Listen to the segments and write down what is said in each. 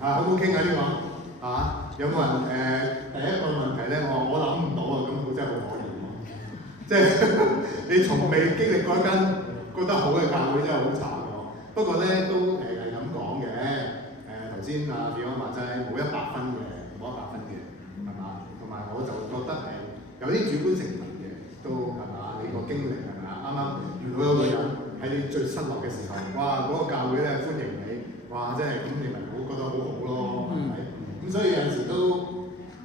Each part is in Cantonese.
好唔好傾啊？呢個有冇人第一個問題咧？我諗唔到啊，咁我真係好可憐喎。即係你從未經歷過一間覺得好嘅教會，真係好慘喎。不過咧都係咁講嘅。頭先阿點講話齋冇100分嘅，冇100分嘅，係嘛？同埋我就覺得有啲主觀成分嘅，都係嘛？你個經歷係咪啊？啱啱遇到有個人喺你最失落嘅時候，哇！嗰個教會咧歡迎你，哇！真係咁你咪好覺得好好咯，係咪？咁所以有陣時都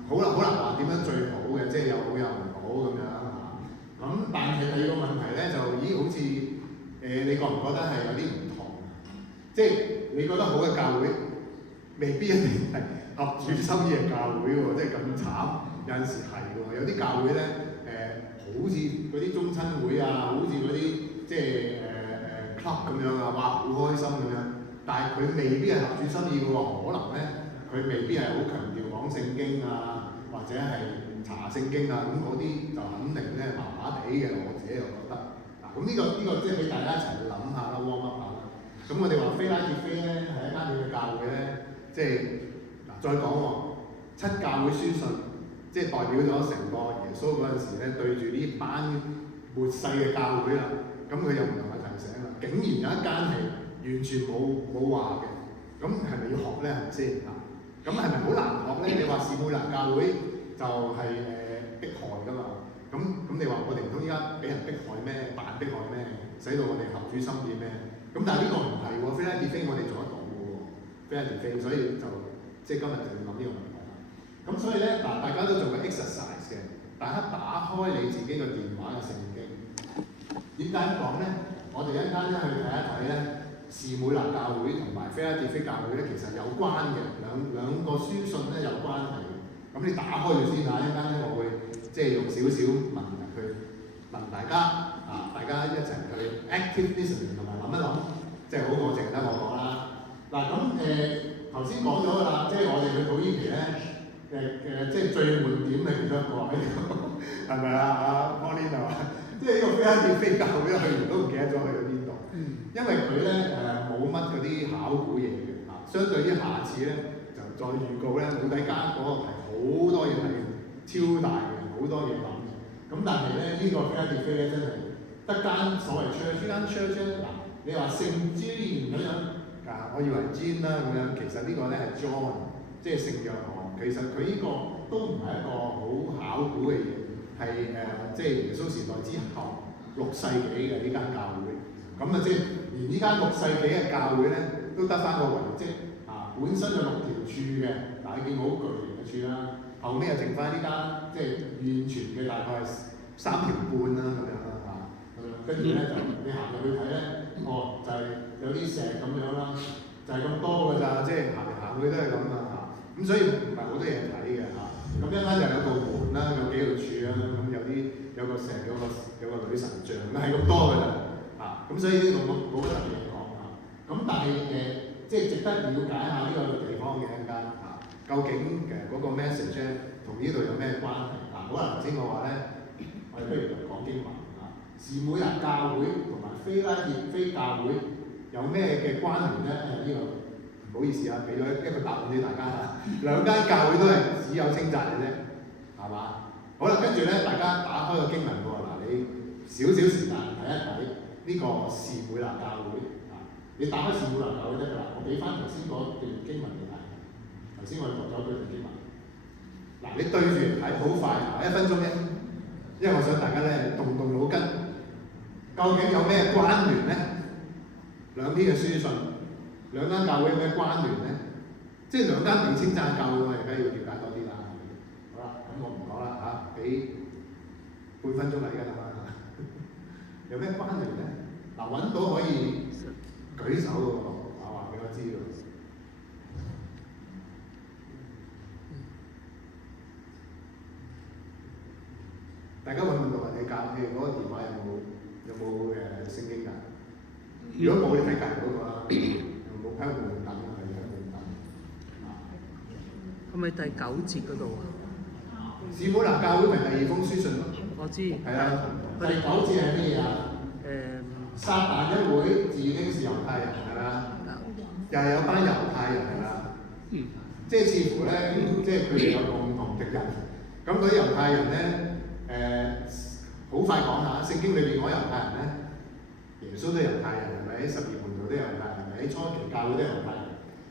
好難話點樣最好嘅，即係有好有唔好咁樣係嘛？咁但係第二個問題咧就好似你覺唔覺得係有啲唔同？即係你覺得好嘅教會，未必一定係合主心意嘅教會喎，即係咁慘。有陣時係喎，有啲教會咧好似嗰啲中親會啊，好似嗰啲即係club 咁樣啊，哇好開心咁樣。但係佢未必係合主心意嘅喎，可能咧佢未必係好強調講聖經啊，或者係查聖經啊，咁嗰啲就肯定咧麻麻地嘅，我自己又覺得。咁呢個即係俾大家一齊去諗下啦 ，warm up 下啦。咁我哋話非拉鐵非咧係一間點嘅教會咧，即係再講喎，7教會書信，即係代表咗成個耶穌嗰陣時咧對住呢班末世嘅教會啦。咁佢有唔同嘅提醒啦，竟然有一間係完全冇話嘅，咁係咪要學咧？係咪先啊？咁係咪好難學咧？你話士每拿教會就係迫害㗎嘛？咁你話我哋唔通依家俾人迫害咩？扮迫害咩？使到我哋合主心意咩？咁但係呢個唔係喎，非拉鐵非我哋做得到嘅喎，非拉鐵非，所以就即係今日就要諗呢個問題啦。咁所以咧大家都做過 exercise 嘅，大家打開你自己嘅電話嘅聖經。點解咁講咧？我哋一陣間咧去睇一睇咧，士每拿教會同埋非拉鐵非教會咧，其實有關嘅，兩個書信咧有關係嘅。咁你打開佢先嚇，一陣間咧我會即係用少少問題去問大家大家一齊去 active listening 同埋諗一諗，即係好過淨係得我講啦。嗱咁頭先講咗㗎啦，即係我哋去土耳其咧即係最悶點係其中一個喺度，係咪啊？阿 Pauline 係嘛？即係呢個非拉鐵非教會去完都唔記得咗去咗邊度，因為佢咧冇乜嗰啲考古嘢嘅相對於下次咧就再預告咧，老底嘉嗰個係好多嘢係超大嘅，好多嘢諗嘅。咁但係咧呢個非拉鐵非咧真係得間所謂 church， 呢間 church 咧你話聖 Jean 咁樣我以為 Jean 啦咁樣，其實呢個咧係 John， 即係聖約翰。其實佢呢個都唔係一個好考古嘅嘢。係即係耶穌時代之後6世紀嘅呢間教會，咁即係連呢間6世紀嘅教會咧，都得翻個遺跡本身就6條柱嘅，但係見好巨型嘅柱啦，後尾又剩翻呢間即係現存嘅大概係3條半啦咁樣啦跟住咧就你行入去睇咧，就係有啲石咁樣啦，就係咁多㗎咋，即係行嚟行去都係咁啊咁所以唔係好多嘢睇嘅咁一間就有道門啦，有幾條柱啦，咁有個石，有個女神像，係咁多㗎咋咁所以呢個冇乜特別嘢講咁但係即係值得了解下呢個地方嘅一間究竟嗰個 message 咧同呢度有咩關係好啦，頭先我話咧，我哋不如就講經文士每拿教會同埋非拉鐵非教會有咩嘅關聯咧？呢個唔好意思俾咗一個答案俾大家兩間教會都係只有稱讚嘅啫，係嘛？好啦，跟住咧，大家打開個經文喎，你少少時間睇一睇呢個士每拿教會你打開士每拿教會得㗎啦。我俾翻頭先嗰段經文你睇，頭先我哋讀咗嗰段經文。你對住嚟睇，好快1分鐘啫，因為我想大家咧動腦筋，究竟有咩關聯咧？兩篇嘅書信，兩間教會有咩關聯咧？即係兩間被稱讚嘅教會，我哋梗係要了解多啲啦。好啦，咁我唔講啦俾半分鐘嚟㗎嘛。有咩關聯咧？揾到可以舉手喎，話俾我知道。大家揾唔到你教嘅嗰個電話有冇聖經㗎？如果冇，你睇隔離嗰個啦。有冇喺度等啊？係喺度等。係咪第9節嗰度士每拿教會咪第2封書信咯？我知。係啊。第9節係咩啊？撒但一會自稱是猶太人係咪啊？又係有班猶太人係咪啊？即係似乎咧，即係佢哋有共同敵人。咁嗰啲猶太人咧，好快講下，聖經裏邊講猶太人咧，耶穌都係猶太人係咪？12門徒都係猶太人係咪？初期教會都係猶太人。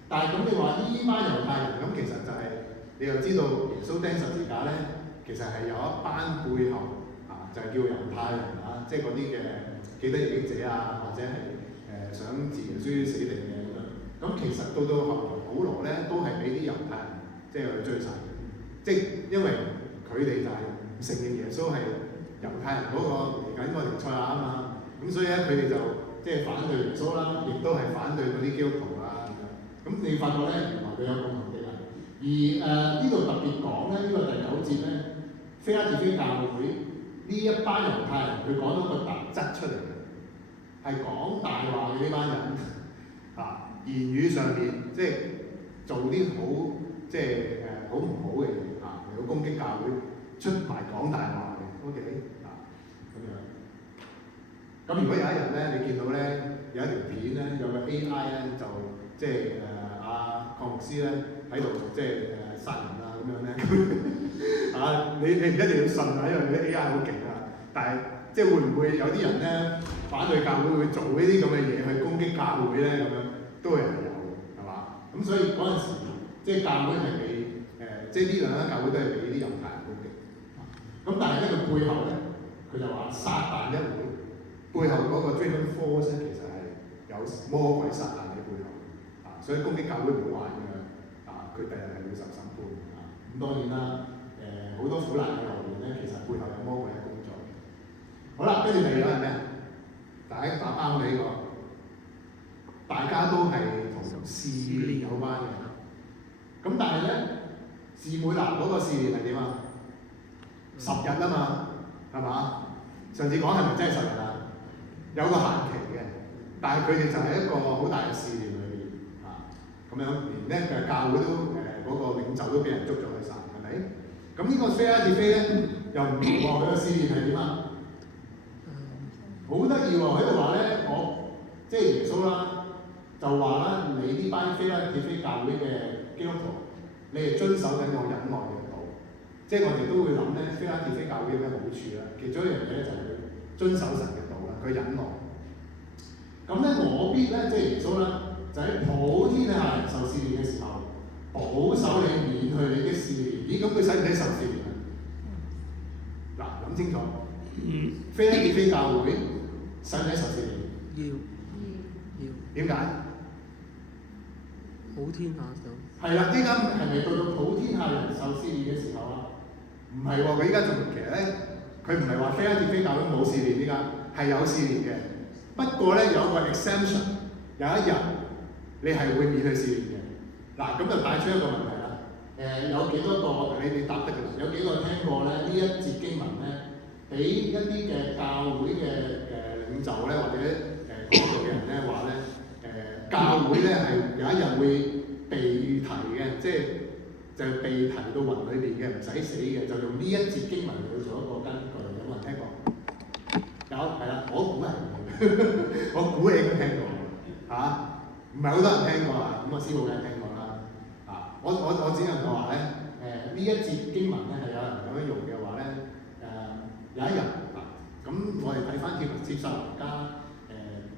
但係咁你話呢班猶太人咁，其實就係、你又知道耶穌釘十字架咧，其實係有一班背後就係、叫猶太人即係嗰啲嘅既得利益者或者係想置耶穌死地嘅咁樣。咁其實到後來保羅咧都係俾啲猶太人即係去追殺嘅，即係因為佢哋就係唔承認耶穌係猶太人嗰個嚟緊個彌賽亞啊嘛，咁所以咧佢哋就即係反對耶穌啦，亦都係反對嗰啲基督徒啦咁樣。咁你發覺咧，原來佢有共同敵人。而呢度特別講咧，呢、個第9節咧，非拉鐵非教會呢一班猶太人，佢講咗個特質出嚟嘅，係講大話嘅呢班人言語上面即係做啲好即係好唔好嘅嘢嚟到攻擊教會，出埋講大話嘅 ，OK 咁樣。咁如果有一日咧，你見到咧有一條片咧，有個 AI 咧就即係阿鄺牧師咧喺度即係殺人咁樣咧，你唔一定要信因為啲 AI 好勁但係即係會唔會有啲人咧反對教會會做呢啲咁嘅嘢去攻擊教會咧咁樣？都係有嘅，係嘛？咁所以嗰陣時，即係教會係俾即係呢兩間教會都係俾啲猶太人攻擊。咁但係咧，佢背後咧，佢就話撒但一會背後嗰個 driven force 咧，其實係有魔鬼撒但喺背後所以攻擊教會唔好玩嘅佢第日係會受審判咁當然啦，好多苦難嘅來源咧，其實背後有魔鬼嘅工作。好啦，跟住第二個係咩？大家打啱你呢個。大家都係同試煉有關嘅，咁但係咧，士每拿嗰個試煉係點啊？10日啊嘛，係嘛？上次講係咪真係10日啊？有個限期嘅，但係佢哋就係一個好大嘅試煉裏邊咁樣連咧教會都嗰個領袖都俾人捉咗去殺，係咪？咁呢個非拉鐵非咧又唔同喎，佢個試煉係點啊？好得意喎，喺度話咧，我即係耶穌啦。就話啦，你呢班非拉鐵非教會嘅基督徒，你係遵守緊我忍耐嘅道，即係我哋都會諗咧，非拉鐵非教會有咩好處啦？其中一樣嘢咧就係佢遵守神嘅道啦，佢忍耐。咁咧我必咧即係耶穌啦，就喺普天下人受試煉嘅時候，保守你免去你的試煉。咦，咁佢使唔使受試煉啊？嗱，諗清楚，非拉鐵非教會使唔使受試煉？要。點解？普天下就係啦，依家係咪到普天下人受試煉嘅時候啊？唔係喎，佢依家仲其實咧，佢唔係話非拉鐵非教會冇試煉，依家係有試煉嘅。不過咧有個 exemption， 有一日你係會免去試煉嘅。嗱，咁就帶出一個問題啦。有幾多個你答得㗎啦？有幾個聽過咧？呢一節經文咧，俾一啲嘅教會嘅領袖咧，或者講道嘅人咧話咧。教會咧係有一日會被提嘅，即係就係被提到雲裏邊嘅，唔使死嘅，就用呢一節經文去做一個根據。有冇人聽過？有，係啦，我估係我估你都聽過唔係好多人聽過咁我師傅梗係聽過啦我只能夠話咧呢一節經文咧係有人咁樣用嘅話咧有一日咁我哋睇翻帖撒羅尼迦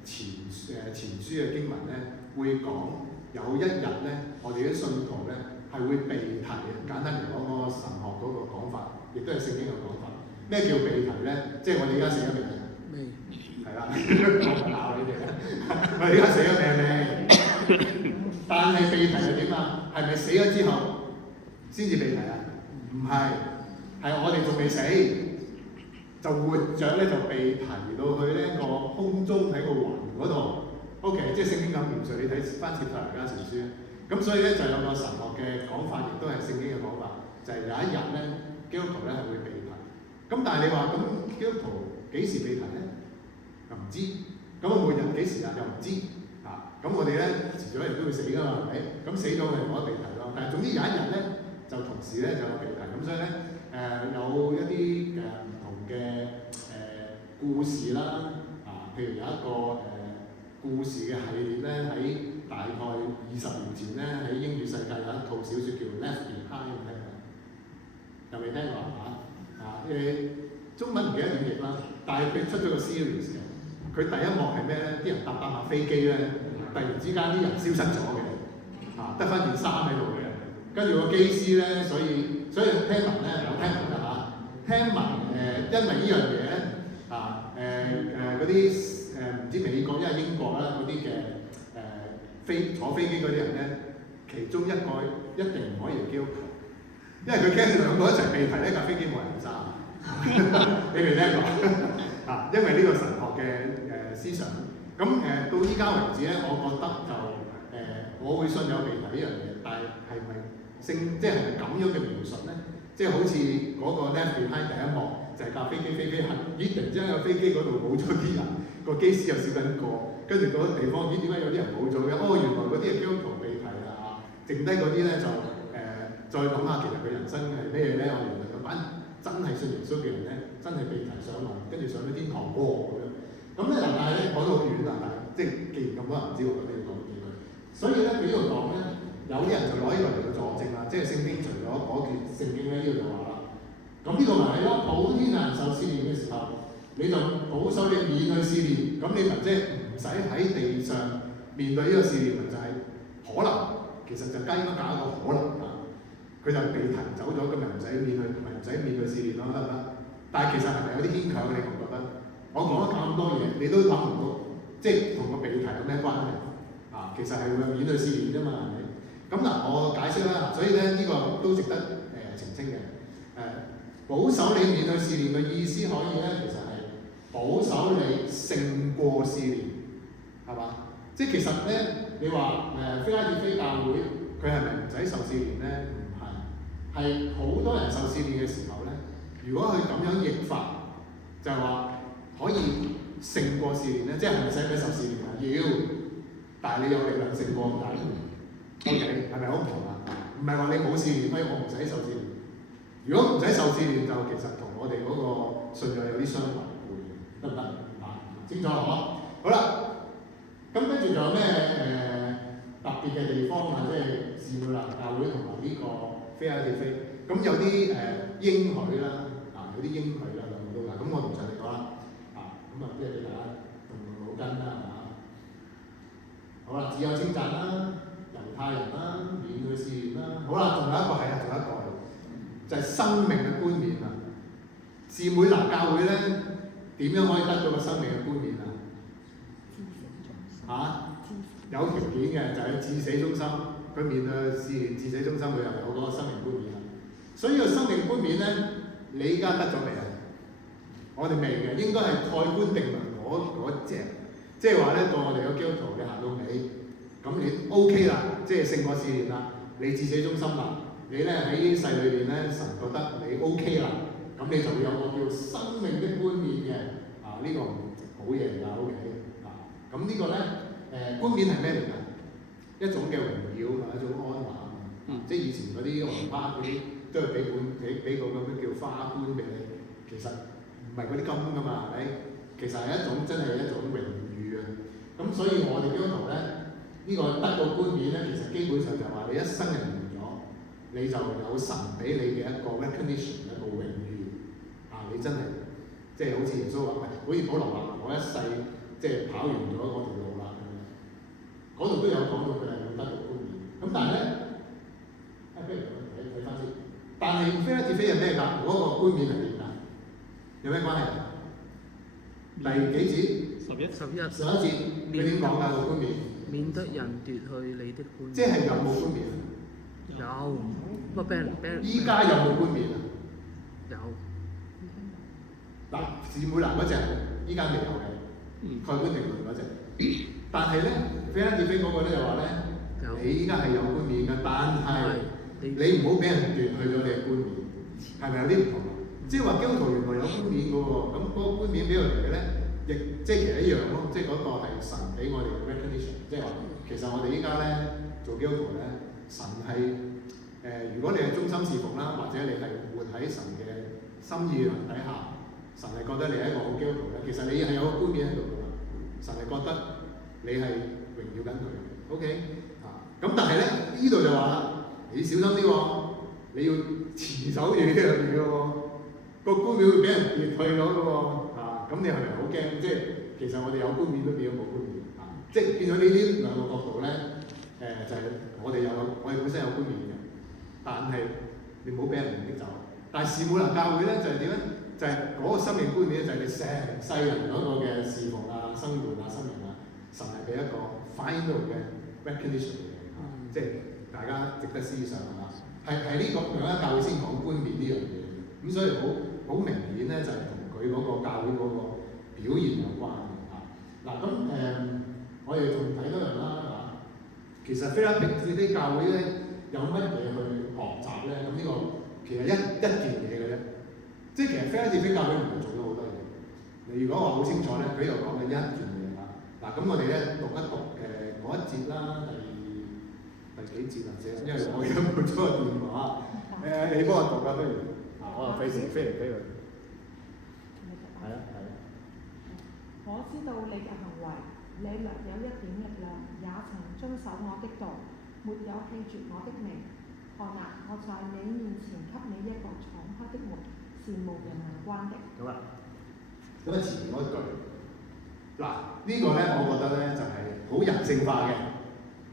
前書嘅經文咧，會講有一日咧，我哋啲信徒咧係會被提嘅。簡單嚟講，嗰個神學嗰個講法，亦都係聖經嘅講法。咩叫被提咧？即係我哋而家死咗未啊？未。係啦，我唔鬧你哋啦。我哋而家死咗未？但係被提係點啊？係咪死咗之後先至被提啊？唔係，係我哋仲未死。就活着咧，就被提到去呢個空中喺個雲嗰度。OK， 即係聖經咁描述，你睇翻帖撒羅尼迦前書。咁所以咧就有個神學嘅講法，亦都係聖經嘅講法，就係有一日咧，基督徒咧係會被提。咁但係你話咁基督徒幾時被提咧？又唔知。咁啊末日幾時啊？又唔知。咁我哋咧遲早人都會死㗎嘛，係咪？咁死咗我哋冇得被提咯。但係總之有一日咧，就同時咧就有被提。咁所以咧有一啲嘅故事啦，譬如有一個故事嘅系列咧，喺大概20年前咧，喺英語世界有一套小説叫《Left Behind》，有未聽過中文唔記得點譯啦，但係佢出咗個 series 嘅。佢第一幕係咩咧？啲人搭下飛機咧，突然之間啲人消失咗嘅，得翻件衫喺度嘅。跟住個機師咧，所以聽聞咧，有聽聞㗎嚇，聽聞因為呢樣嘢咧，嗰啲唔知美國因為英國啦嗰啲嘅坐飛機嗰啲人咧，其中一個一定唔可以係基督徒，因為佢驚兩個一齊被提呢架飛機冇人揸。你未聽過因為呢個神學嘅思想，咁到依家為止咧，我覺得就我會信有被提呢樣嘢，但係咪即係咪咁樣嘅描述咧？即係好似嗰個 Left Behind 第一幕就係架飛機飛咦突然之間有飛機嗰度冇咗啲人，個機師又少緊個，跟住嗰個地方點解有啲人冇咗嘅？哦，原來嗰啲係基督徒被提啦剩低嗰啲咧就再諗下其實佢人生係咩咧？我原來有班真係信耶穌嘅人咧，真係被提上來，跟住上咗天堂喎咁樣。咁咧但係咧講到好遠啦，但係即係既然咁多人唔知，我覺得要講幾句。所以咧佢呢度講咧，有啲人就攞呢個嚟到佐證啦，即係聖經除咗嗰段聖經咧，呢度就話啦。咁呢個咪係咯，普天下人受試煉嘅時候，你就保守你免去試煉，咁你咪即係唔使喺地上面對呢個試煉，咪就係可能，其實就應該搞一個可能啊。佢就被提走咗，咁咪唔使面對試煉咯，得唔得？但係其實係咪有啲牽強？你覺唔覺得？我講咗咁多嘢，你都諗唔到，即係同個被提有咩關係？其實係會免去試煉啫嘛，係咪？咁嗱，我解釋啦，所以咧呢個都值得澄清嘅。保守你免去試煉嘅意思可以咧，其實係保守你勝過試煉，係嘛？即係其實咧，你話非拉鐵非教會，佢係咪唔使受試煉咧？唔係，係好多人受試煉嘅時候咧，如果佢咁樣譯法，就係話可以勝過試煉咧，即係唔使俾受試煉啊？要，但係你有力量勝過唔解。OK， 係咪好唔同啊？唔係話你冇試煉，所以我唔使受試煉。如果唔使受試煉，就其實同我哋嗰個信仰有啲相違背，得唔得？清楚嗬？好啦，咁跟住仲有咩特別嘅地方啊？即係士每拿教會同埋呢個非拉鐵非，咁有啲應許啦，有啲應許啦，兩個都㗎。咁我唔詳細講啦，咁即係俾大家動動腦筋啦，係嘛？好啦，只有稱讚啦，猶太人啦，免去試煉啦。好啦，仲有一個係仲有一個。就係生命嘅冠冕啊！士每拿教會咧，點樣可以得到個生命嘅冠冕啊？有條件嘅，就係至死忠心。佢面對試煉至死忠心，佢又有嗰個生命冠冕啦。所以個生命冠冕咧，你依家得咗未啊？我哋未嘅，應該係蓋棺定論嗰隻，即係話咧，到我哋個基督徒你行到尾，咁你 OK 啦，即係勝過試煉啦，你至死忠心啦。你咧喺世裏邊咧，神覺得你 OK 啦，咁你就會有個叫生命的冠冕嘅，呢個好嘢嚟㗎 ，OK 咁呢個咧冠冕係咩嚟㗎？一種嘅榮耀啊，一種安華即係以前嗰啲皇巴嗰啲都係俾個咁樣叫花冠俾你，其實唔係嗰啲金㗎嘛，係咪？其實係一種真係一種榮譽啊。咁所以我哋基督徒咧，呢個得個冠冕咧，其實基本上就話你一生人。你就有神俾你嘅一個 recognition， 一個榮譽你真係即係好似耶穌話，好似保羅話，我一世即係跑完咗嗰條路啦咁樣。嗰度都有講到佢係要得到冠冕。咁但係咧，不如睇翻先。但係非拉鐵非係咩㗎？嗰個冠冕係點㗎？有咩關係？第幾節？11節。你點講㗎個冠冕？免得人奪去你的冠冕。即係有冇冠冕？有，不過俾人依家有冇冠冕啊？有。嗱，士每拿嗰隻依家未有嘅，蓋棺定論嗰隻。但係咧，非拉鐵非嗰個咧就話咧，你依家係有冠冕嘅，但係你唔好俾人奪去咗你嘅冠冕，係咪有啲唔同？即係話基督徒原來有冠冕嘅喎，咁嗰個冠冕邊度嚟嘅咧？亦即係其實一樣咯，即係嗰個係神俾我哋嘅 recognition， 即係話其實我哋依家咧做基督徒咧。神係如果你係忠心侍奉啦，或者你係活喺神嘅心意底下，神係覺得你係一個好基督徒咧。其實你係有個冠冕喺度㗎嘛。神係覺得你係榮耀緊佢。OK 啊，咁但係咧呢度就話啦，你小心啲喎，你要持守住呢樣嘢喎，個冠冕會俾人奪去咗嘅喎。啊，咁你係咪好驚？即係其實我哋有冠冕都變咗冇冠冕。啊，即係變咗呢啲兩個角度咧，就係我哋本身有冠冕嘅，但係你唔好俾人拎走。但係士每拿教會咧就係點咧？就係嗰個生命冠冕咧，就係你成世人嗰個嘅侍奉啊、生活啊、生命啊，神係俾一個 final 嘅 recognition 嘅，即係大家值得思想啊！係呢個兩間教會先講冠冕呢樣嘢，咁所以好明顯咧，就係同佢嗰個教會嗰個表現有關嘅嚇。嗱咁我哋仲睇多樣啦嚇。其實菲拉比啲教會咧有乜嘢去學習咧？咁呢個其實一件嘢嘅啫。即係其實菲拉比教會唔係做咗好多嘢。你如果話好清楚咧，佢呢度講緊一件嘢嚇。嗱咁我哋咧讀一讀嗰一節啦，第幾節或者，因為我而家冇咗個電話。你幫我讀啦，不如。我費事飛嚟飛去。係啊。我知道你嘅行為，你略有一點力量，也曾遵守我的道，沒有棄絕我的名。看哪，我在你面前給你一個敞開的門，是無人能關的。咁啊前面嗰句，嗱呢個咧，我覺得咧就係好人性化嘅，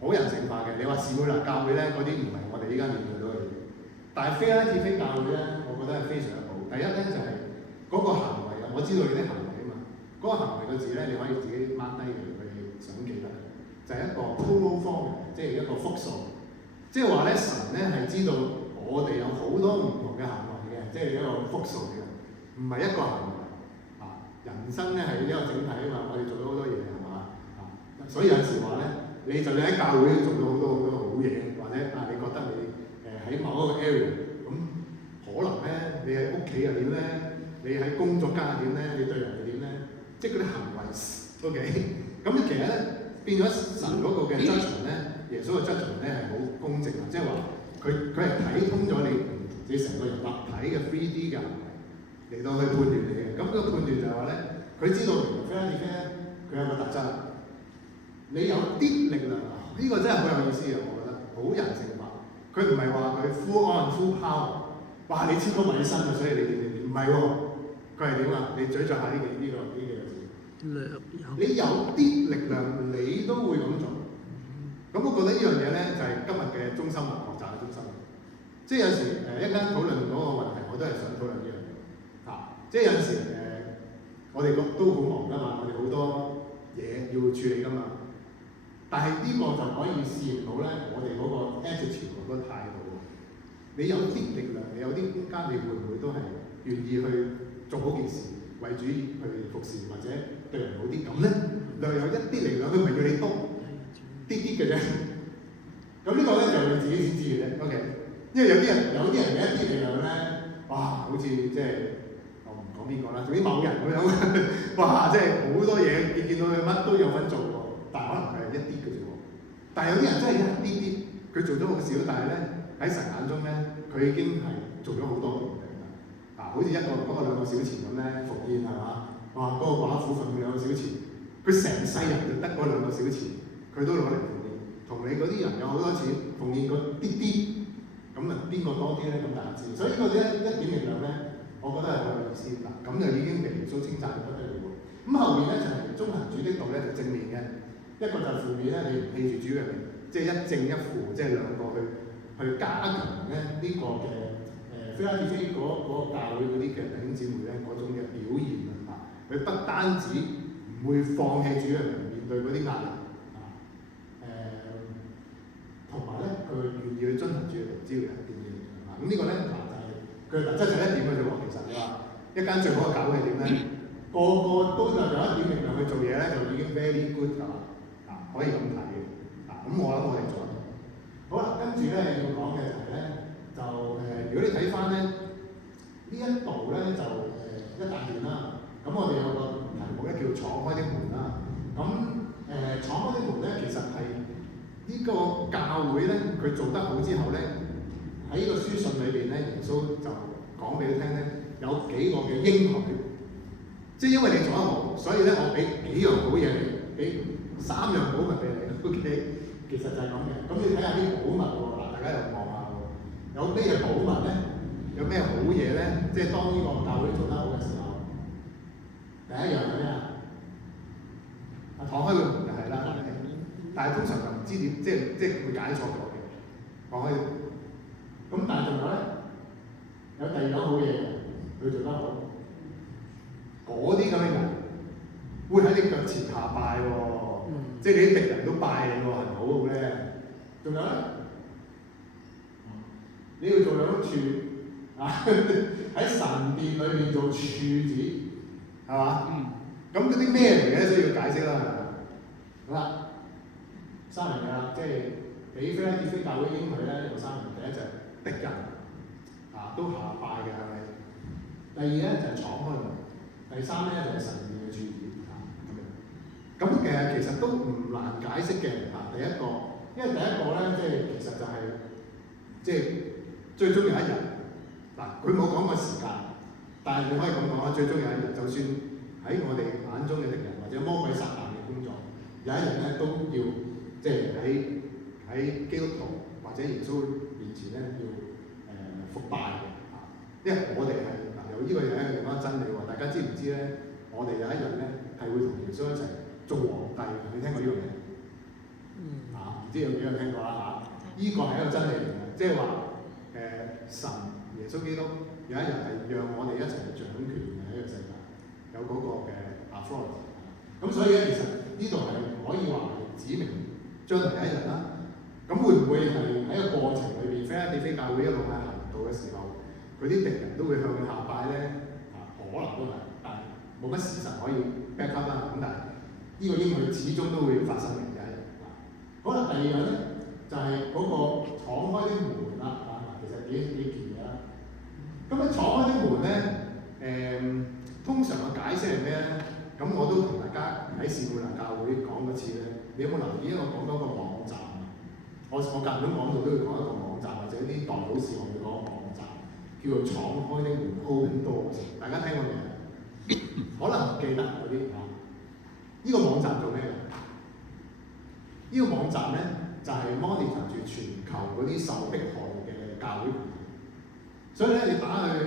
好人性化嘅。你話士每拿教會咧，嗰啲唔係我哋依家面對到嘅嘢，但係菲拉鐵非教會咧，我覺得係非常之好。第一咧就係嗰個行為啊，我知道你啲行為啊嘛，嗰個行為個字咧，你可以自己 mark 低佢，想記得，就係一個 plural form，即係一個複數，即係話咧神咧係知道我哋有好多唔同嘅行為嘅，即係一個複數嘅，唔係一個行為。人生咧係一個整體啊嘛，我哋做咗好多嘢係嘛啊，所以有時話咧，你就算喺教會做到好多好嘢，或者你覺得你喺某一個 area 咁，可能咧你喺屋企又點咧，你喺工作間又點咧，你對人又點咧，即係嗰啲行為 OK， 咁其實咧變咗神嗰個嘅 judgment 咧，耶穌嘅 judgment 咧係好公正啊，即係話佢係睇通咗你成個人立體嘅 3D 嘅行為嚟到去判斷你嘅，咁個判斷就係話咧，佢知道菲拉鐵菲咧，佢有個特質，你有啲力量啊，呢個真係好有意思嘅，我覺得好人性化。佢唔係話佢 full on full power， 哇你超過米身啊，所以你點，唔係喎，佢係點啊？你咀嚼下呢幾個字，你有啲力量，你都會咁做。咁我覺得呢樣嘢咧就係今日嘅中心學習嘅中心。即係有時一間討論嗰個問題，我都係想討論呢樣嘢。即係有時我哋都好忙㗎嘛，我哋好多嘢要處理㗎嘛。但係呢個就可以試驗到咧，我哋嗰個 attitude 嗰個態度。你有啲力量，你有啲空間，你會唔會都係願意去做好件事，為主去服侍，或者對人好啲咁咧？就有一啲力量，佢唔係叫你多啲嘅啫。咁呢個咧就你自己先知嘅啫。OK， 因為有啲人嘅一啲力量咧，哇，好似即係我唔講邊個啦，總之某人咁樣，哇，即係好多嘢，你見到佢乜都有份做喎，但係可能佢係一啲嘅啫喎。但係有啲人真係一啲啲，佢做咗好少，但係咧喺神眼中咧，佢已經係做咗好多嘢嘅。好似嗰個2個小錢咁咧，復現係嘛？哇，嗰個寡婦份2個小錢，佢成世人就得嗰2個小錢，佢都攞嚟復現。同你嗰啲人有好多錢，奉獻嗰啲啲，咁啊邊個多啲咧？咁大家知，所以呢個一點力量咧，我覺得係好有意思嗱。咁就已經被耶穌稱讚咗得了。咁後面咧就係遵行主的道咧，就正面嘅；一個就係負面咧，你唔棄住主嘅名，即係一正一負，即係兩個去加強咧呢個嘅菲拉鐵非嗰個教會嗰啲嘅弟兄姊妹咧嗰種嘅表現啊！佢不單止唔會放棄主嘅名，面對嗰啲壓力。同埋咧，佢願意去遵行主嘅道，只要係點嘢啊！咁呢個咧就係佢嘅特質就一點嘅啫喎。其實你話一間最好嘅教會係點咧？個個都就有一點力量去做嘢咧，就已經 very good 㗎啦。可以咁睇嘅。咁我諗我哋做得到。好啦，跟住咧要講嘅就係咧，就如果你睇翻咧呢一度咧就一大段啦。咁我哋有個題目咧叫敞開的門啦。咁敞開的門咧其實係呢個教會咧，佢做得好之後咧，喺呢個書信裏邊咧，耶穌就講俾佢聽咧，有幾個嘅應許，即係因為你做得好，所以咧我俾幾樣好嘢你，俾3樣寶物俾你 ，OK， 其實就係咁嘅。咁你睇下啲寶物喎，嗱大家又望下喎，有咩寶物咧？有咩好嘢咧？即係當呢個教會做得好嘅時候，第一樣係咩啊？敞開個門就係啦，係咪？但係通常就唔知點，即係會解錯咗嘅。敞開，咁但係仲有咧，有第二樣好嘢嘅，佢做得好。嗰啲咁嘅人會喺你腳前下拜喎，即係你啲敵人都拜你喎，係咪好好咧？仲有咧，你要做兩柱啊，喺神殿裏面做柱子，係嘛？咁嗰啲咩嚟嘅？需要解釋啦，係咪？好啦，3樣嘢啦，即係俾腓拉鐵非教會應許咧，有3樣。第一就係敵人都下拜嘅，係咪？第二咧就係敞開門。第三咧就係神殿嘅柱子咁樣，其實都唔難解釋嘅第一個，因為第一個咧，即係其實就係即係最終有一日佢冇講個時間，但係你可以咁講啦，最終有一日，就算喺我哋眼中嘅敵人或者魔鬼撒旦嘅工作，有一日咧都要即係喺基督徒或者耶穌面前咧要服拜嘅因為我哋係。有呢個又係一個另外真理喎，大家知唔知咧？我哋有一日咧係會同耶穌一齊做皇帝嘅，你聽過呢個未？唔知有幾個人聽過啦呢個係一個真理嚟嘅，即係話神耶穌基督有一日係讓我哋一齊掌權嘅喺個世界，有嗰個嘅 authority。咁所以咧，其實呢度係唔可以話係指明將來有一日啦。咁會唔會係喺個過程裏邊，腓拉鐵非教會一路喺行道嘅時候？佢啲敵人都會向佢下拜咧，可能都係，但係冇乜事實可以 back up 啦。咁但係呢個應許始終都會發生嘅，好啦，第二樣咧就係嗰個敞開啲門啦，其實幾件嘢啦。咁咧敞開啲門咧，通常嘅解釋係咩咧？咁我都同大家喺士每拿教會講嗰次咧，你有冇留意？因為我講嗰個網站，我間唔中講到都要講一個網站，或者啲代禱事項要講個網站。叫做敞開的門 ，Open Doors， 大家聽過未？可能唔記得嗰啲呢個網站做咩嘅？呢個網站咧就係 monitor 住全球嗰啲受迫害嘅教會。所以咧，你打去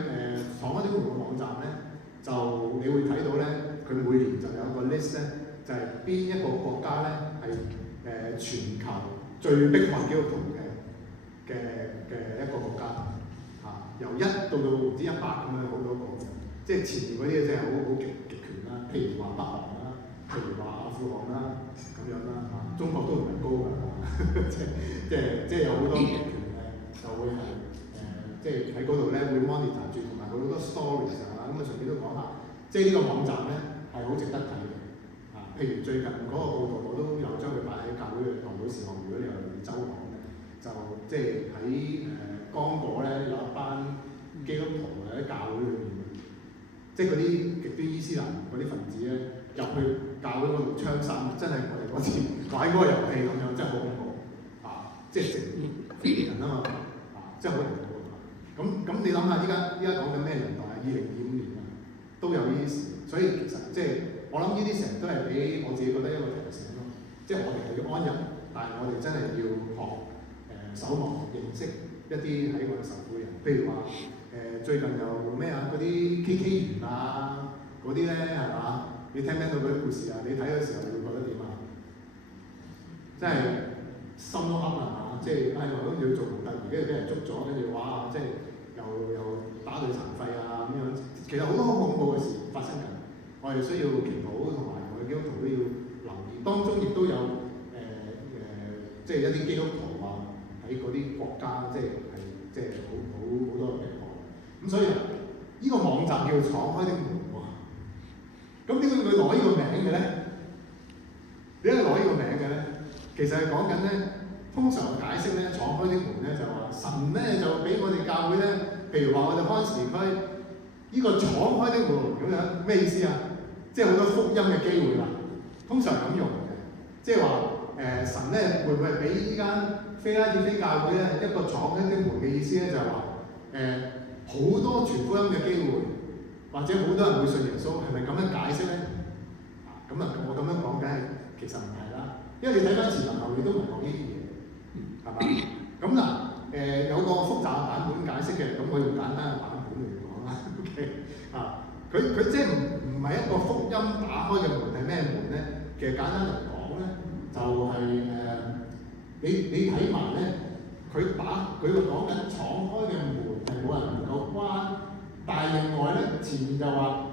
敞開的門個網站咧，就你會睇到咧，佢每年就有個 list 咧，就係邊一個國家咧係全球最迫害基督徒嘅一個國家。由1到唔知100咁樣好多個，即係前面嗰啲真係好極權啦。譬如話北韓啦，譬如話阿富汗啦咁樣啦中國都唔係高㗎，即係有好多極權咧，就會係即係喺嗰度咧會 monitor 住，同埋佢好多 stories 咁順便都講下，即係呢個網站咧係好值得睇嘅譬如最近嗰個報道，我都有將佢擺喺教會嘅代禱事項，如果你有留意週刊咧，就即係喺剛果咧有一班基督徒喺教會裏面，即係嗰啲極端伊斯蘭嗰啲分子咧入去教會嗰度槍殺，真係我哋嗰次玩嗰個遊戲咁樣，真係好恐怖即係成年人啊嘛真係好恐怖咁你諗下，依家講緊咩年代啊？2025年都有呢啲事，所以其實即係我諗呢啲成日都係俾我自己覺得一個提醒咯，即係我哋係要安逸，但係我哋真係要學守望認識一啲喺我哋受苦人，譬如話最近又咩嗰啲 KK 園嗰啲咧係嘛？你聽唔聽到嗰啲故事啊？你睇嘅時候你會覺得點啊？真係心都黑即係跟住要做皇帝，跟住俾人捉咗，跟住哇，即係又打到殘廢咁樣。其實好多好恐怖嘅事發生緊，我哋需要祈禱，同埋我哋基督徒都要留意。當中亦都有即係一啲基督徒喺嗰啲國家，即係好多人迫害。咁所以呢個網站叫敞開的門咁點解佢攞呢個名嘅咧？點解攞呢個名嘅咧？其實係講緊咧。通常解釋咧，敞開的門咧就話神咧就俾我哋教會咧，譬如話我哋開時區呢個敞開的門咁樣咩意思啊？即係好多福音嘅機會啦。通常咁用嘅，即係話神咧會唔會係俾依間腓拉鐵非教會咧一個敞開的門嘅意思咧？就係話好多傳福音嘅機會，或者好多人會信耶穌，係咪咁樣解釋咧？咁我咁樣講梗係其實唔係啦，因為你睇翻前文後理都唔係講呢啲嘢，係嘛？咁嗱有個複雜嘅版本解釋嘅，咁我用簡單嘅版本嚟講啦。OK 佢即係唔係一個福音打開嘅門係咩門咧？其實簡單嚟講咧，就係、你睇埋咧，佢會講緊敞開嘅門係冇人能夠關，但係另外咧前面就話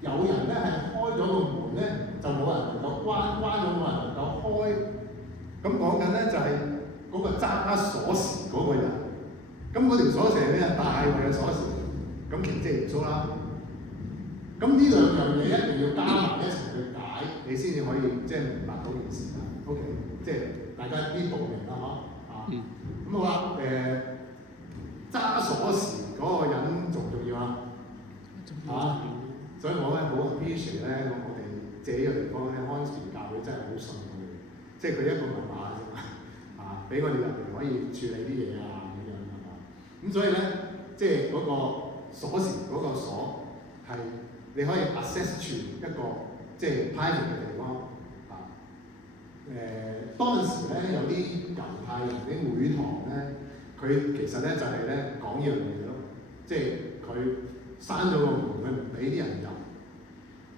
有人咧係開咗個門咧，就冇人能夠關，關咗冇人能夠開。咁講緊咧就係嗰個揸鎖匙嗰個人，咁嗰條鎖匙係咩啊？大衛嘅鎖匙。咁其實即係耶穌啦。咁呢兩樣嘢一定要加埋一齊去解，你先至可以即係明白到件事啦。OK， 即係大家啲道明啦，嗬。咁好啦，揸鎖匙嗰個人重唔重要啊？所以我咧好 appreciate 咧，我哋借呢個地方咧，安全教會真係好信佢嘅，即係佢一個密碼啫嘛，俾我哋入嚟可以處理啲嘢啊咁樣係嘛。咁所以咧，即係嗰個鎖匙嗰個鎖係你可以 access 住一個即係 private 嘅地方啊。當陣時咧有啲猶太人啲會堂咧，佢其實咧就係咧講呢樣嘢咯，即係佢閂咗個門，佢唔俾啲人入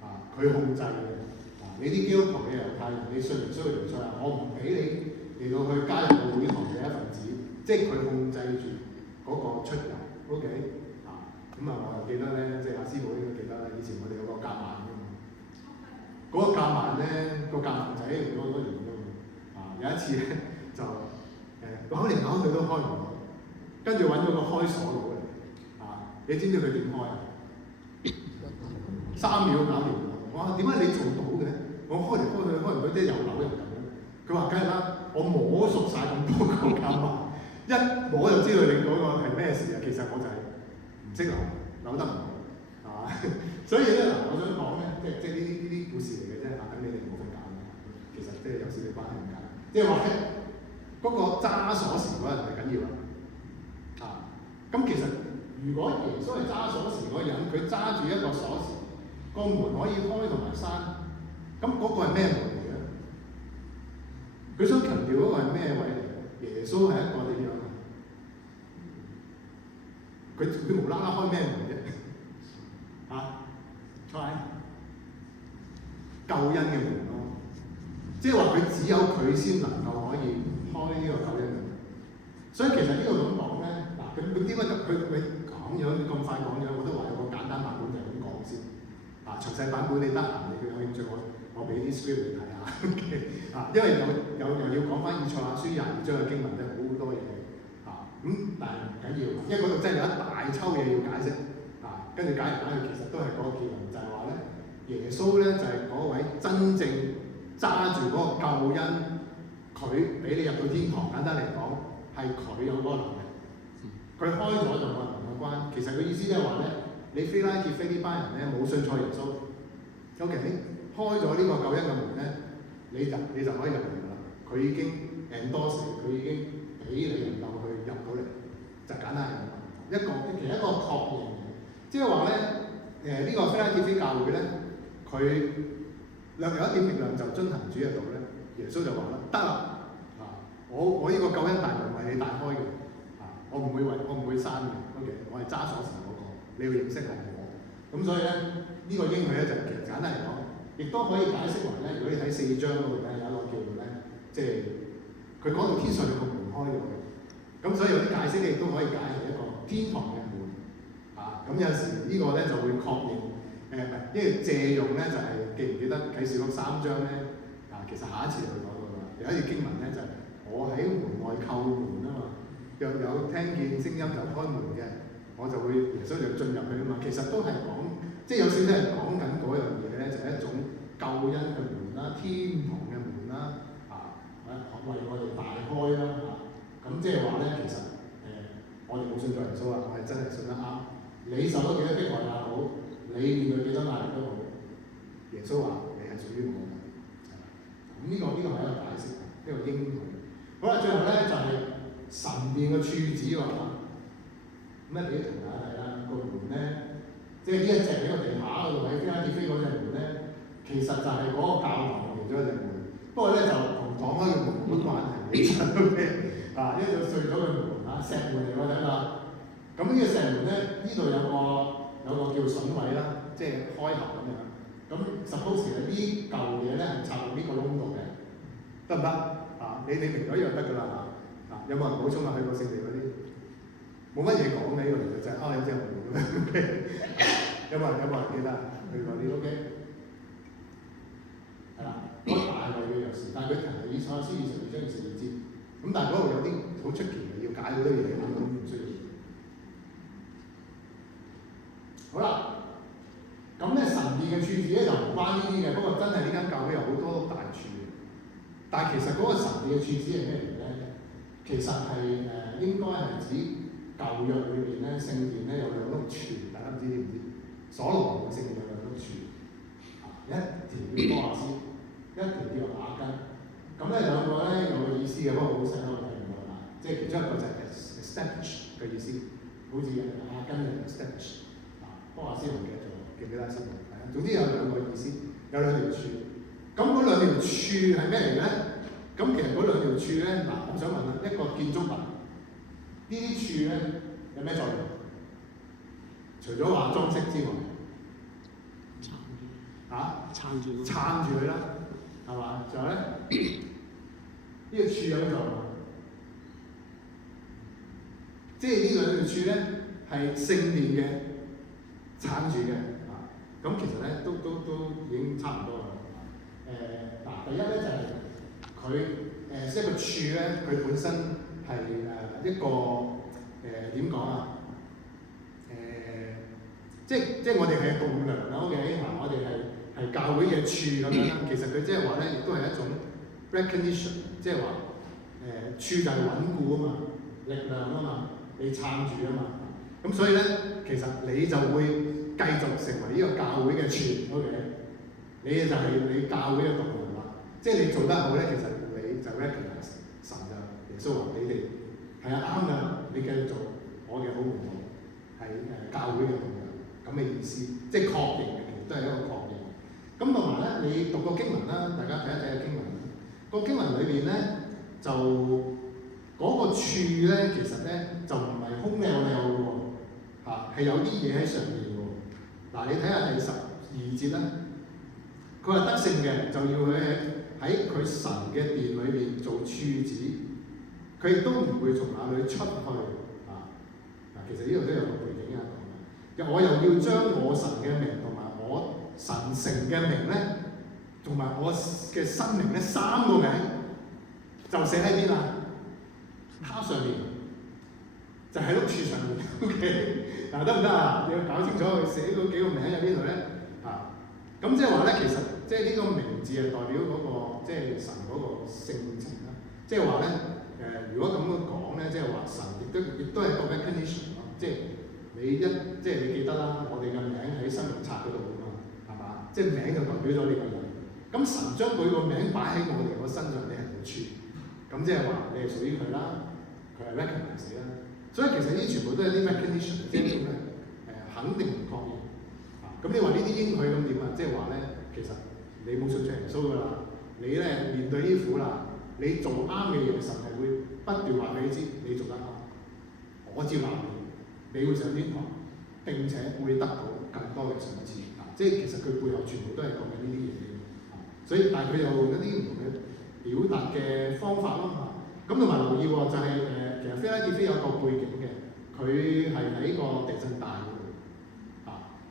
啊，佢控制嘅啊。你啲基督徒嘅猶太人，你信唔信耶穌啊？我唔俾你嚟到去加入個會堂嘅一份子，即係佢控制住嗰個出入。OK 啊，咁啊，我又記得咧，即係阿師傅應該記得咧，以前我哋有個夾萬㗎嘛，嗰個夾萬咧，個夾萬仔用咗好多年㗎嘛。啊，有一次咧就咬嚟咬去都開唔到，跟住揾咗個開鎖佬嚟。你知唔知佢點開啊？3秒搞掂啦！我話點解你做到嘅？我開嚟開去開唔到，即係有扭人咁樣。佢話：梗係啦，我摸熟晒咁多個夾萬，一摸就知道你嗰個係咩事啊！其實我就係唔識扭得唔好，係嘛？所以咧嗱，我想講咧，即係呢啲故事嚟嘅啫嚇，等你哋唔好瞓覺。其實即係有少少關係咁解，即係話咧嗰個揸鎖匙嗰人係緊要啦。啊，咁其實。如果耶穌係揸鎖匙嗰個人，佢揸住一個鎖匙，個門可以開同埋閂，咁嗰個係咩門嚟嘅？佢想強調嗰個係咩位嚟嘅？耶穌係一個點樣？佢無啦啦開咩門啫？開救恩嘅門咯，即係話佢只有佢先能夠可以開呢個救恩嘅門。所以其實呢個咁講咧，嗱佢點解佢咁樣咁快講咗，我都話有個簡單版本就係咁講先。啊，詳細版本你得閒，你有興趣我俾啲 script 你睇下。啊，因為又要講翻以賽亞書22章嘅經文，真係好多嘢。啊，但係唔緊要，因為嗰度真係有一大抽嘢要解釋。啊，跟住解嚟解去，其實都係嗰個結論，就係話咧，耶穌咧就係嗰位真正揸住嗰個救恩，佢俾你入到天堂。簡單嚟講，係佢有嗰個能力。佢開咗就冇人能夠關。其實佢意思即係話咧，你非拉鐵非呢班人咧冇信錯耶穌 ，OK， 開咗呢個救恩嘅門咧，你就可以入嚟㗎啦。佢已經 endorse， 佢已經俾你能夠去入到嚟，就簡單係咁。其實一個確認，即係話咧呢個非拉鐵非教會咧，佢略有一點力量就遵行主嘅道咧，耶穌就話啦，得啦，我呢個救恩大門為你大開嘅。我唔會刪嘅 ，OK， 我係揸鎖匙嗰個，你要認識係我。咁所以咧，呢個應許咧就其實簡單嚟講，亦都可以解釋為咧，如果你睇4章嗰度咧，有一個叫做咧，即係佢講到天上有個門開咗嘅。咁所以有啲解釋咧，亦都可以解係一個天堂嘅門。咁有時呢個咧就會確認，因為借用咧就係記唔記得啟示錄3章咧？其實下一次就會講到啦。有一段經文咧就係我喺門外叩門啊嘛。若有聽見聲音就開門嘅，我就會耶穌就進入去啊嘛。其實都係講，即係有少少係講緊嗰樣嘢咧，就係一種救恩嘅門啦、天堂嘅門啦，為我哋大開啦咁即係話咧，其實我哋冇信咗耶穌啊，我係真係信得啱。你受咗幾多迫害也好，你面對幾多壓力都好，耶穌話你係屬於我嘅。咁呢個係一個解釋，一個應許。好啦，最後咧就係、神殿嘅柱子喎，咁俾同大家睇啦。個門咧，即係呢一隻喺個地下嗰度喺非拉鐵非嗰隻門咧，其其實就係嗰個教堂其中一隻門。不過咧就同講開個門冇乜關係，其實 OK 啊，一就碎咗個門啊，石門嚟㗎嘛。咁呢個石門咧，呢度有個叫筍位啦，即係開口咁樣。咁 suppose 係呢嚿嘢咧係插到呢個窿度嘅，得唔得？啊，你明咗就得㗎啦嚇。有冇人補充啊？去過聖地嗰啲冇乜嘢講嘅呢個嚟嘅就係有隻門咁樣。OK， 有冇人記得去過啲 OK？ 係啦，嗰個大衛嘅鑰匙，但係佢提係以賽亞書22章22節。咁但係嗰度有啲好出奇嘅，要解好多嘢，咁唔需要。好啦，咁咧神殿嘅柱子咧就唔關呢啲嘅，不過真係呢間教會有好多大柱嘅。但係其實嗰個神殿嘅柱子係咩嚟咧？其實係應該係指舊約裏邊咧聖殿咧有兩碌柱，大家唔知唔知？所羅門嘅聖殿有兩碌柱，一條叫波亞斯，一條叫雅根。咁咧兩個咧有個意思嘅，不過好細都睇唔到啦。即係其中一個就係 establish 嘅意思，好似雅根嘅 establish。波亞斯唔記得咗，記唔記得先？係啊，總之有兩個意思，有兩條柱。咁嗰兩條柱係咩嚟嘅咧？咁其實嗰兩條柱咧，我想問啦，一個建築物，呢啲柱咧有咩作用？除咗話裝飾之外，撐住佢啦，係嘛？仲有咧，呢個柱有咩作用？即係呢兩條柱咧係聖殿嘅撐住嘅，咁其實咧都已經差唔多啦。第一咧就係佢一個柱咧，佢本身係一個點講啊？即係我哋係棟梁啦 ，OK 我哋係教會嘅柱咁樣啦。其實佢即係話咧，亦都係一種 recognition， 即係話柱就係穩固啊嘛，力量啊嘛，你撐住啊嘛。咁所以咧，其實你就會繼續成為呢個教會嘅柱 ，OK？ 你就係你教會嘅棟梁啦。即係你做得好咧，其實你就 recognize 神就耶穌話你哋係啱㗎，你繼續做我嘅好門徒，係教會嘅棟梁咁嘅意思，即係確認嘅，其實都係一個確認。咁同埋咧，你讀個經文啦，大家睇一睇個經文。個經文裏邊咧，就嗰個柱咧，其實咧就唔係空溜溜嘅喎，係有啲嘢喺上面嘅喎。你睇下第12節啦，佢話得勝嘅就要佢喺佢神嘅殿裏邊做柱子，佢亦都唔會從那裏出去。其實呢度都有個背景啊。我又要將我神嘅名同埋我神城嘅名咧，同埋我嘅新名咧，3個名就寫喺邊啊？他上面就喺碌柱上面。OK， 得唔得啊？你要搞清楚佢寫嗰幾個名喺邊度咧？咁即係話咧，其實即係呢個名字係代表嗰個即係神嗰個性情啦。即係話咧，如果咁樣講咧，即係話神亦都係一個 recognition 咯。即係即係你記得啦，我哋嘅名喺生命冊嗰度㗎嘛，係嘛？即係名就代表咗你個人。咁神將佢個名擺喺我哋個身上，你係個柱，咁即係話你係屬於佢啦，佢係 recognize 你啦。所以其實呢啲全部都係啲 recognition， 即係一種肯定唔確認。咁你話呢啲應許咁點啊？即係話咧，其實你冇信耶穌㗎啦，你咧面對呢啲苦難，你做啱嘅嘢，神係會不斷話俾你知，你做得啱，我接納你，你會上天堂，並且會得到更多嘅賞賜。即係其實佢背後全部都係講緊呢啲嘢嘅。所以但係佢有嗰啲唔同嘅表達嘅方法咯。咁同埋留意喎，就係其實腓拉鐵非有個背景嘅，佢係喺個地震帶嗰度。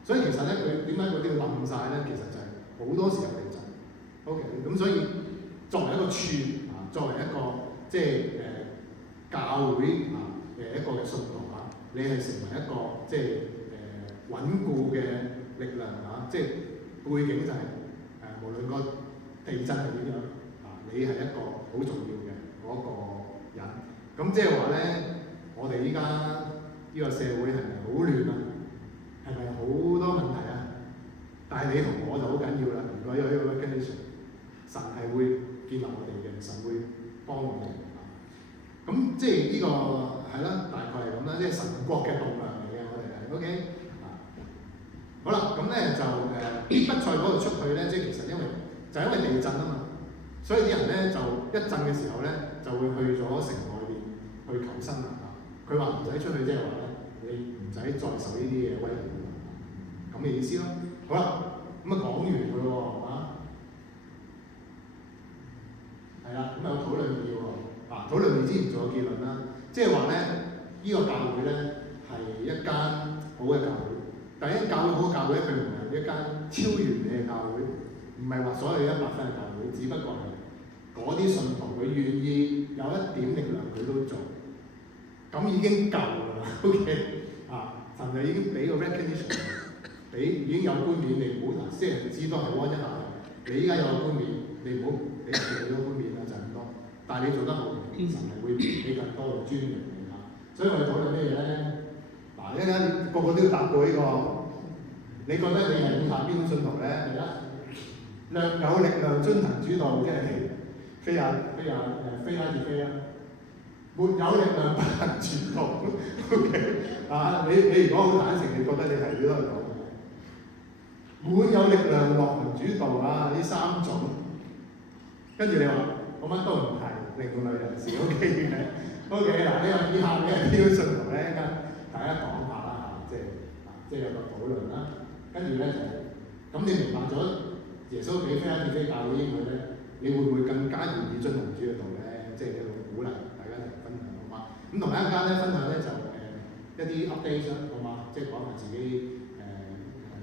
所以其實咧，佢點解嗰啲要冧晒咧？其實就係好多時候地震。OK， 咁所以作為一個柱作為一個即係教會嘅一個嘅信徒你係成為一個即係穩固嘅力量即係背景就係無論個地震係點樣你係一個好重要嘅嗰個人。咁即係話咧，我哋依家呢個社會係咪好亂啊？係咪好多問題啊？但係你同我就好緊要啦。如果有呢個 recognition， 神係會建立我哋嘅，神會幫我哋。咁即係呢個係啦，大概係咁啦。即係神國嘅棟梁嚟嘅，我哋係 OK。好啦，咁咧就北塞嗰度出去咧，即係其實因為地震啊嘛，所以啲人咧就一震嘅時候咧就會去咗城外邊去求生啊。佢話唔使出去，即係話咧你唔使再受呢啲嘢威脅咁嘅意思咯。好啦，咁啊講完佢喎啊，係啦，咁有討論嘅喎啊，討論完之前做個結論啦，即係話咧呢個教會咧係一間好嘅教會。但係一間教會好嘅教會咧，佢唔係一間超完美嘅教會，唔係話所有100分嘅教會，只不過係嗰啲信徒佢願意有一點力量佢都做，咁已經夠啦。OK 啊，神就已經俾個 recognition， 俾已經有冠冕，你唔好嗱，即係至多係安一下。你依家有個冠冕，你唔好俾人哋個冠冕啦，就咁多。但係你做得好，神係會俾更多嘅尊榮你嚇。所以我哋討論咩嘢咧？嗱，一陣個個都要答過呢個。你覺得你係以下邊種信徒咧？第一，略有力量遵行主道，即係非拉鐵非啦。沒有力量不行傳道。OK 啊，你如果好坦誠，你覺得你係呢個講嘅？滿有力量樂行主道啊！呢3種，跟住你話我乜都唔係，另類人士 OK 嘅。OK 嗱，你話以下你係邊種信徒咧？大家講下啦嚇，即係有個討論啦。跟住咧就咁，你明白咗耶穌俾非拉鐵非教會應許咧，你會唔會更加願意遵行主嘅道咧？即係一路鼓勵大家一齊分享，好嘛？咁同埋一間咧分享咧就一啲 update 啦，好嘛？即係講下自己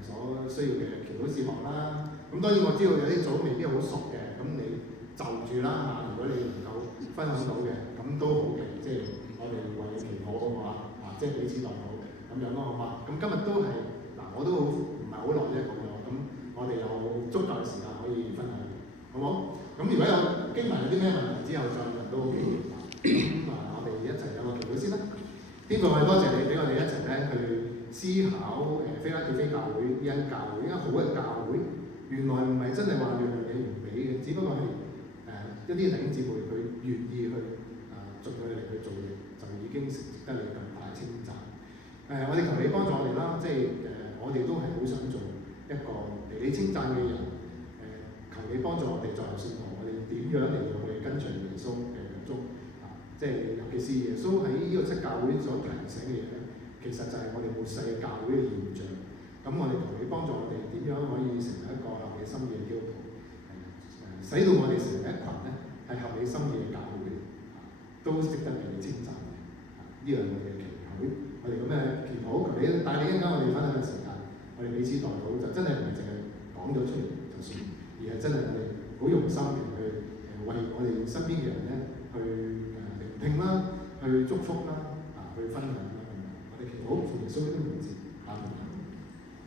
所需要嘅祈禱事項啦。咁當然我知道有啲組未必好熟嘅，咁你就住啦嚇。如果你能夠分享到嘅，咁都好嘅，即係我哋為你祈禱好嘛？啊，即係彼此代禱咁樣咯，好嘛？咁今日都係嗱，我都唔係好耐啫咁樣，咁我哋有足夠嘅時間可以分享，好冇？咁如果有經文有啲咩問題之後再問都 OK 嘅。咁我哋一齊有個祈禱先啦。天父，我哋多謝你俾我哋一齊咧去思考非拉鐵非教會呢間教會，呢間好嘅教會，原來唔係真係話樣樣嘢唔俾嘅，只不過係一啲弟兄姊妹佢願意去盡佢力去做嘢，就已經值得你咁大稱讚。我哋求你幫助我哋啦，即係我哋都係好想做一個嚟你稱讚嘅人。求你幫助我哋作為信徒，我哋點樣嚟到去跟隨耶穌嘅腳蹤即係尤其是耶穌喺呢個七教會所提醒嘅嘢咧，其實就係我哋末世嘅教會嘅現象。咁我哋求你幫助我哋點樣可以成為一個合你心意嘅基督徒，使到我哋成為一群咧係合你心意嘅教會，都值得俾你稱讚嘅。呢樣我哋嘅祈禱，我哋咁嘅祈禱，求你帶領一間我哋分享嘅時間，我哋彼此代禱，就真係唔係淨係講咗出嚟就算，而係真係我哋好用心嘅去為我哋身邊嘅人咧去聆聽啦，去祝福啦，去分享啦咁樣。我哋祈禱，奉耶穌基督嘅名字，阿門。